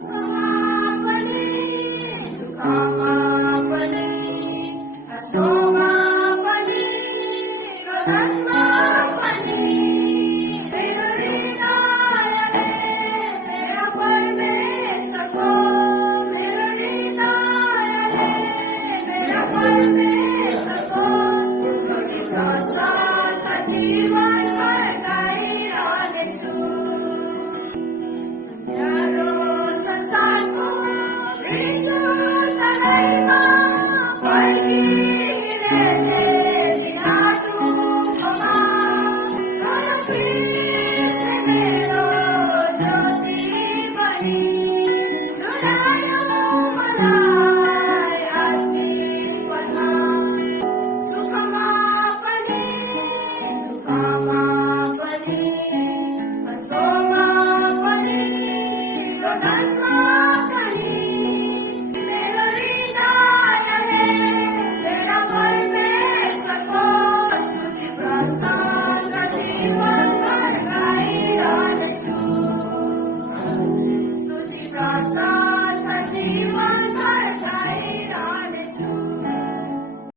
समापनी दुःखामापनी असोमापनी धर्मापनी तेरी नायने मेरा परमेश्वर को मेरी नायने मेरा परमेश्वर को सुखिता सा जीवन पर गाई रागेशु Santo, Ringo, Tanema, Pai.